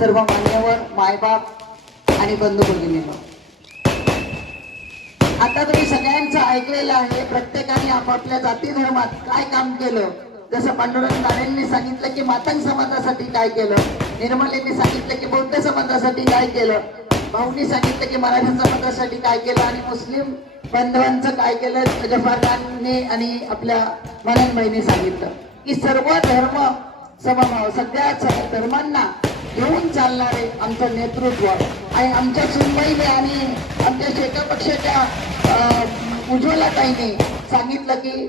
सर्व मान्यवर मायबाप आणि बंधू भगिनींनो आता तुम्ही सगळ्यांचं ऐकलेलं आहे प्रत्येकाने आपापल्या जाती धर्मात काय काम केलं? जसं पांडुरंग तारेंनी सांगितलं की मातंग समाजासाठी काय केलं? निर्मलेंनी सांगितलं की बौद्ध समाजासाठी काय केलं? भाऊनी सांगितलं की मराठा समाजासाठी काय केलं? आणि मुस्लिम बांधवांचं काय केलं? जफारखानने आणि आपल्या मनन बहिणी सांगितलं. की सर्व धर्म समभाव सगळ्या धर्मांना घेऊन चालणारे आमचं नेतृत्व आणि आमच्या सुनबाईने आणि आमच्या शेतपक्षाच्या उज्ज्वलाताईने सांगितलं की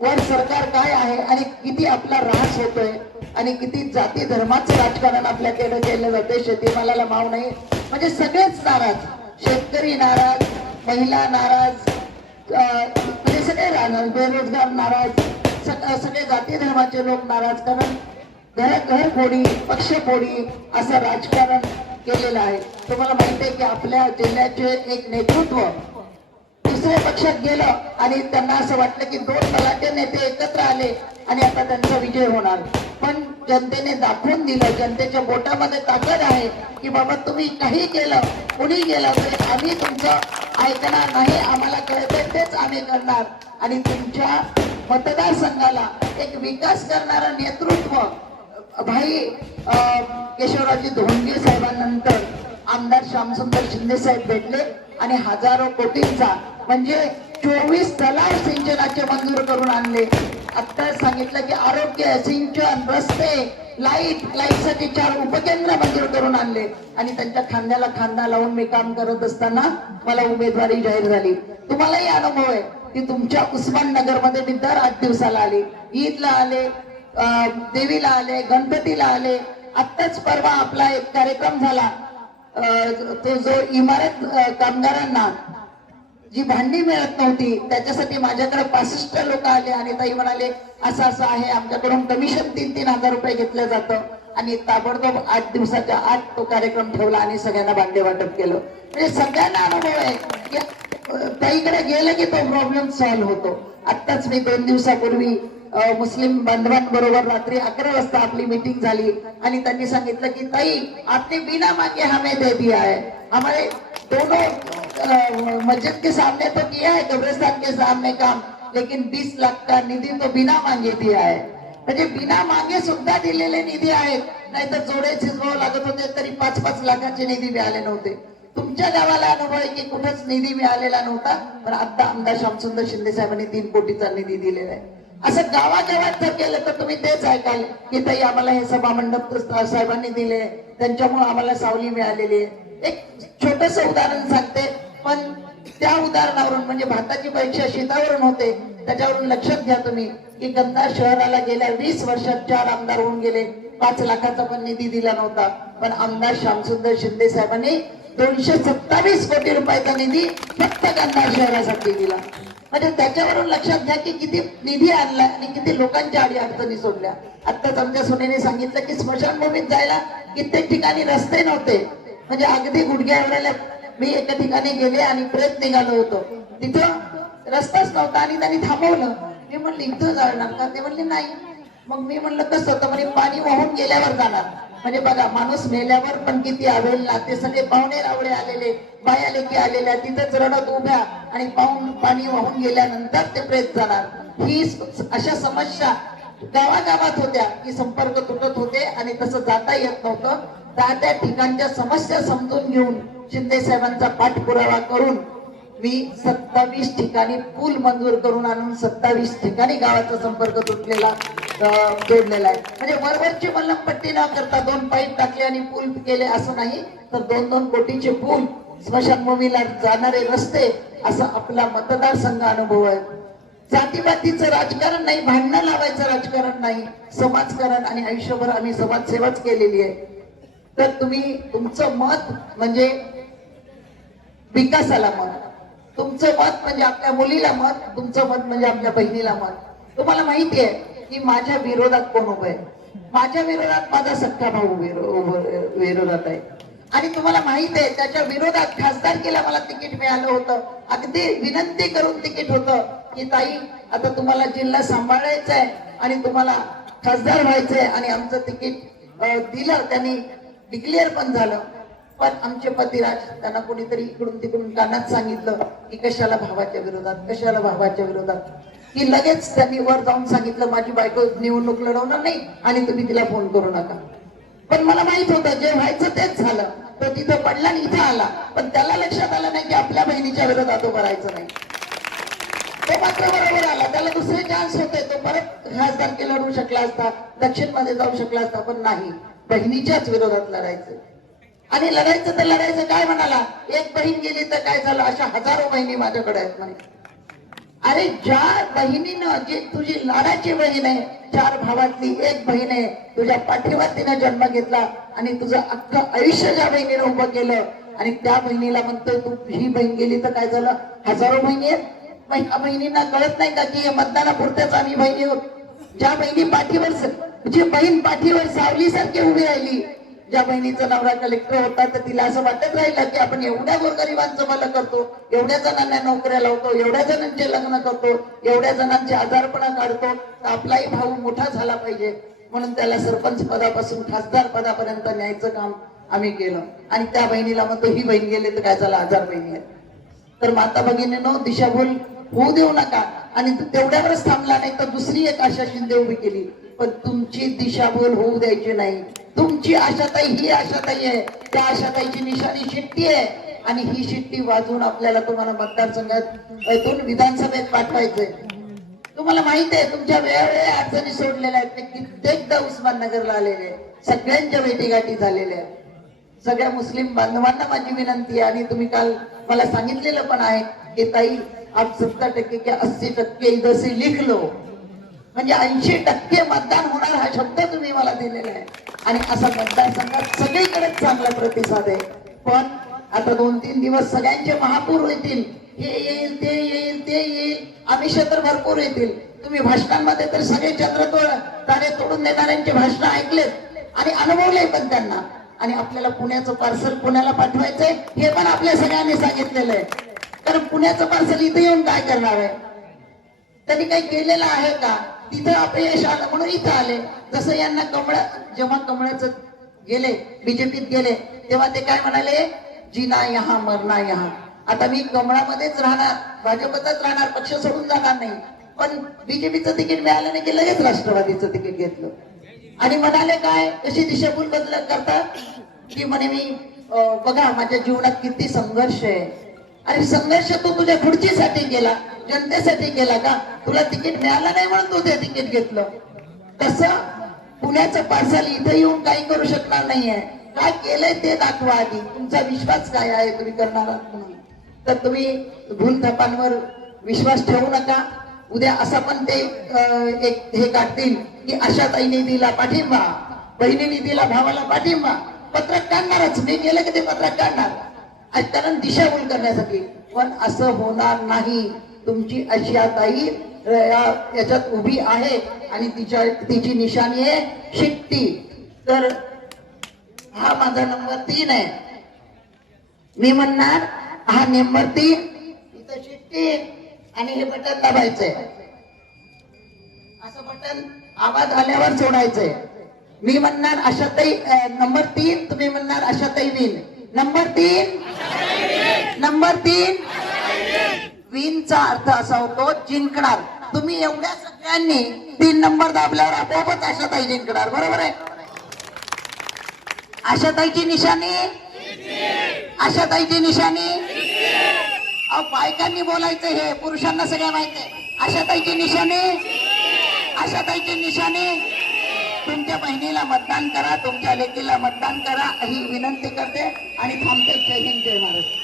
वर सरकार काय आहे आणि किती आपला ऱ्हास होतोय आणि किती जाती धर्माचं राजकारण आपल्याकडे केलं जाते शेतीमालाला माव नाही. म्हणजे सगळेच नाराज. शेतकरी नाराज महिला नाराज म्हणजे सगळे नाराज बेरोजगार नाराज सगळे जाती धर्माचे लोक नाराज. कारण घर घर असं राजकारण केलेलं आहे. तुम्हाला माहिती आहे की आपल्या जिल्ह्याचे एक नेतृत्व दुसऱ्या पक्षात गेलं आणि त्यांना असं वाटलं की दोन मराठे नेते एकत्र आले आणि आता त्यांचा विजय होणार. पण जनतेने दाखवून दिलं जनतेच्या बोटामध्ये ताकद आहे की बाबा तुम्ही काही केलं कुणी गेलं तरी म्हणजे आम्ही तुमचं ऐकणार नाही आम्हाला कळतंय तेच आम्ही करणार. आणि तुमच्या मतदारसंघाला एक विकास करणारं नेतृत्व भाई केशवराजी केशवरावजी धोंडगे साहेबांनंतर आमदार श्यामसुंदर शिंदे साहेब भेटले आणि हजारो कोटींचा म्हणजे चोवीस तलाव सिंचनाचे मंजूर करून आणले. आता सांगितलं की आरोग्य सिंचन रस्ते लाइट लाईटसाठी चार उपकेंद्र मंजूर करून आणले. आणि त्यांच्या खांद्याला खांदा लावून मी काम करत असताना मला उमेदवारी जाहीर झाली. तुम्हालाही अनुभव आहे की तुमच्या उस्माननगरमध्ये मी दर आठ दिवसाला आले. ईदला आले देवीला आले गणपतीला आले. आत्ताच परवा आपला एक कार्यक्रम झाला. तो जो इमारत कामगारांना जी भांडी मिळत नव्हती त्याच्यासाठी माझ्याकडे पासष्ट लोक आले आणि ताई म्हणाले असं असं आहे आमच्याकडून कमिशन तीन तीन हजार रुपये घेतलं जातं. आणि ताबडतोब आठ दिवसाच्या आठ तो कार्यक्रम ठेवला आणि सगळ्यांना भांडे वाटप केलं. म्हणजे सगळ्यांना अनुभव आहे की ताईकडे गेलं की तो प्रॉब्लेम सॉल्व्ह होतो. आत्ताच मी दोन दिवसापूर्वी मुस्लिम बांधवांबरोबर रात्री अकरा वाजता आपली मीटिंग झाली. आणि त्यांनी सांगितलं की ताई आपने बिना मांगे हमें दे दिया है. हमारे दोनों मस्जिद के सामने तो किया है कब्रिस्तान के सामने काम लेकिन 20 लाख का निधी तो बिना मांगे दिया है। म्हणजे बिना मागे सुद्धा दिलेले निधी आहेत. नाही तर जोडे शिजवावं लागत होते तरी पाच पाच लाखाचे निधी मिळाले नव्हते. तुमच्या गावाला अनुभव आहे की कुठंच निधी मिळालेला नव्हता? पण आता आमदार श्यामसुंदर शिंदे साहेबांनी तीन कोटीचा निधी दिलेला आहे. असं गावागावात जर केलं तर तुम्ही तेच ऐकाल की ताई आम्हाला हे सभा मंडप साहेबांनी दिले त्यांच्यामुळे आम्हाला सावली मिळालेली आहे. एक छोटस उदाहरण सांगते पण त्या उदाहरणावरून म्हणजे भारताची परीक्षा शेतावरून होते त्याच्यावरून लक्षात घ्या तुम्ही की गंधार शहराला गेल्या वीस वर्षात चार आमदार होऊन गेले. पाच लाखाचा पण निधी दिला नव्हता पण आमदार श्यामसुंदर शिंदे साहेबांनी दोनशे सत्तावीस कोटी रुपयाचा निधी फक्त गंधार शहरासाठी दिला. म्हणजे त्याच्यावरून लक्षात घ्या की किती निधी आणला आणि किती लोकांच्या आडी अडचणी सोडल्या. आत्ताच आमच्या सुनेने सांगितलं की स्मशानभूमीत जायला कित्येक ठिकाणी रस्ते नव्हते. म्हणजे अगदी गुडघ्या एवढ्याला मी एका ठिकाणी गेले आणि प्रेत निघालो होतो. तिथं रस्ताच नव्हता आणि त्यांनी थांबवलं. मी म्हणलं इथं जाणार का? ते म्हणले नाही. मग मी म्हणलं कसं? तर म्हणजे पाणी वाहून गेल्यावर जाणार. म्हणजे बघा माणूस मेल्यावर पण किती आवेल ना ते सगळे पाहुणे रावडे आलेले बाया लेखी आलेल्या तिथेच रडत उभ्या आणि पाहून पाणी वाहून गेल्यानंतर ते प्रेत जाणार. ही अशा समस्या गावागावात होत्या की संपर्क तुटत होते आणि तसं जाता येत नव्हतं. त्या त्या ठिकाणच्या समस्या समजून घेऊन शिंदे साहेबांचा पाठपुरावा करून मी सत्तावीस ठिकाणी पूल मंजूर करून आणून सत्तावीस ठिकाणी गावाचा संपर्क तुटलेला जोडलेला आहे. म्हणजे वरवरची मल्लमपट्टी न करता दोन पाईप टाकले आणि पूल केले असं नाही तर दोन दोन कोटीचे पूल स्मशानभूमीला जाणारे रस्ते असा आपला मतदारसंघ अनुभव आहे. जातीवातीचं राजकारण नाही भांडणं लावायचं राजकारण नाही समाजकारण आणि आयुष्यभर आम्ही समाजसेवाच केलेली आहे. तर तुम्ही तुमचं मत म्हणजे विकासाला मत. तुमचं मत म्हणजे आपल्या मुलीला मत तुमचं मत म्हणजे आपल्या बहिणीला मत. तुम्हाला माहिती आहे की माझ्या विरोधात कोण उभं आहे? माझ्या विरोधात माझा सख्खा भाऊ विरोधात आहे. आणि तुम्हाला माहीत आहे त्याच्या विरोधात खासदारकीला मला तिकीट मिळालं होतं. अगदी विनंती करून तिकीट होतं की ताई आता तुम्हाला जिल्हा सांभाळायचा आहे आणि तुम्हाला खासदार व्हायचंय आणि आमचं तिकीट दिलं त्यांनी डिक्लेअर पण झालं. पण आमचे पतिराज त्यांना कोणीतरी इकडून तिकडून कानात सांगितलं की कशाला भावाच्या विरोधात कशाला भावाच्या विरोधात? की लगेच त्यांनी वर जाऊन सांगितलं माझी बायको निवडणूक लढवणार नाही आणि तुम्ही तिला फोन करू नका. पण मला माहीत होतं जे व्हायचं तेच झालं. तो तिथं पडला आणि इथं आला. पण त्याला लक्षात आलं नाही की आपल्या बहिणीच्या विरोधात उभं राहायचं नाही. तो मात्र बरोबर आला. त्याला दुसरे चान्स होते. तो परत खासदारकी लढू शकला असता दक्षिणमध्ये जाऊ शकला असता पण नाही. बहिणीच्याच विरोधात लढायचं. आणि लढायचं तर लढायचं काय म्हणाला? एक बहीण गेली तर काय झालं? अशा हजारो बहिणी माझ्याकडे आहेत म्हणे. अरे ज्या बहिणीनं जी तुझी लाडाची बहीण आहे चार भावातली एक बहीण आहे तुझ्या पाठीवर तिने जन्म घेतला आणि तुझं अख्खं आयुष्य ज्या बहिणीनं उभं केलं आणि त्या बहिणीला म्हणतोय तू ही बहीण गेली तर काय झालं? हजारो बहिणी आहेत? ह्या बहिणींना कळत नाही का की हे मतदानापुरत्याच आम्ही बहिणी ज्या बहिणी पाठीवर जी बहीण पाठीवर सावलीसारखी उभी राहिली ज्या बहिणीचा नवरा कलेक्टर होता तर तिला असं वाटत राहिलं की आपण एवढ्या गोरगरिबांचं मला करतो एवढ्या जणांना नोकऱ्या लावतो एवढ्या जणांचे लग्न करतो एवढ्या जणांचे आजारपणा काढतो तर आपलाही भाऊ मोठा झाला पाहिजे. म्हणून त्याला सरपंच पदापासून खासदार पदापर्यंत न्यायचं काम आम्ही केलं. आणि त्या बहिणीला म्हणतो ही बहीण गेली तर काय झालं? आजार बहिणी आहेत. तर माता भगिनीनं दिशाभूल होऊ देऊ नका. आणि तेवढ्यावरच थांबला नाही तर दुसरी एक आशा शिंदे उभी केली. पण तुमची दिशाभूल होऊ द्यायची नाही. तुमची आशाताई ही आशाताई आहे. त्या आशाताईची निशाणी शिट्टी आहे. आणि ही शिट्टी वाजवून आपल्याला तुम्हाला मतदारसंघात इथून विधानसभेत पाठवायचंय. तुम्हाला माहीत आहे तुमच्या वेळोवेळी अडचणी सोडलेल्या आहेत. मी कित्येकदा उस्माननगरला आलेले सगळ्यांच्या भेटीगाठी झालेल्या आहेत. सगळ्या मुस्लिम बांधवांना माझी विनंती आहे. आणि तुम्ही काल मला सांगितलेलं पण आहे की ताई आप सत्तर टक्के किंवा अस्सी टक्के इधर से लिख लो. म्हणजे ऐंशी टक्के मतदान होणार हा शब्द तुम्ही मला दिलेला आहे. आणि असा मतदारसंघात सगळीकडेच चांगला प्रतिसाद आहे. पण आता दोन तीन दिवस सगळ्यांचे महापूर येतील हे येईल ते येईल ते येईल. आमिष तर भरपूर येतील. तुम्ही भाषणांमध्ये तर सगळे चंद्रतोड तारे तोडून देणाऱ्यांचे भाषण ऐकलेत. आणि अनुभवले पण त्यांना. आणि आपल्याला पुण्याचं पार्सल पुण्याला पाठवायचंय हे पण आपल्या सगळ्यांनी सांगितलेलं आहे. कारण पुण्याचं पार्सल इथे येऊन काय करणार आहे? त्यांनी काही केलेलं आहे का? तिथं अपयश आलं म्हणून इथं आले. जसं यांना कमळ जेव्हा कमळाचं गेले बीजेपीत गेले तेव्हा ते काय म्हणाले? जिना यहा मरना यहा आता मी कमळामध्येच राहणार भाजपतच राहणार पक्ष सोडून जाणार नाही. पण बीजेपीचं तिकीट मिळालं नाही की लगेच राष्ट्रवादीचं तिकीट घेतलं. आणि म्हणाले काय? कशी दिशाभूल बदल करतात? की म्हणे मी बघा माझ्या जीवनात किती संघर्ष आहे. आणि संघर्ष तू तुझ्या खुर्चीसाठी गेला जनतेसाठी केला का? तुला तिकीट मिळालं नाही म्हणून तू ते तिकीट घेतलं. तस पुण्याचं पार्सल इथे येऊन काही करू शकणार नाहीये. काय केलंय ते दाखवा आधी. तुमचा विश्वास काय आहे तुम्ही करणार आहात म्हणून तर तुम्ही भूलथापांवर विश्वास ठेवू नका. उद्या असं पण ते एक हे काढतील की अशा ताईने दिला पाठिंबा बहिणीने दिला भावाला पाठिंबा. पत्रक काढणारच. मी गेलं की ते पत्रक काढणार. आणि कारण दिशाभूल करण्यासाठी. पण असं होणार नाही. तुमची अशी ताई याच्यात उभी आहे आणि तिच्या तिची निशाणी आहे शिट्टी. तर हा माझा नंबर तीन आहे. मी म्हणणार हा नंबर तीन इथं शिट्टी. आणि हे बटन दाबायचंय. असं बटन आवाज आल्यावर सोडायचंय. मी म्हणणार आशाताई अं, नंबर तीन तुम्ही म्हणणार आशाताई विन नंबर तीन. नंबर तीन. विनचा अर्थ असा होतो जिंकणार. तुम्ही एवढ्या सगळ्यांनी तीन नंबर दाबल्यावर आपोआपच आशाताई जिंकणार. बरोबर आहे? आशाताईची निशाणी? आशाताईची निशाणी? अहो बायकांनी बोलायचं हे पुरुषांना सगळ्या माहिती आहे. आशाताईची निशाणी? आशाताईची निशाणी? तुमच्या बहिणीला मतदान करा तुमच्या लेकीला मतदान करा ही विनंती करते आणि थांबते. जय हिंद जय महाराष्ट्र.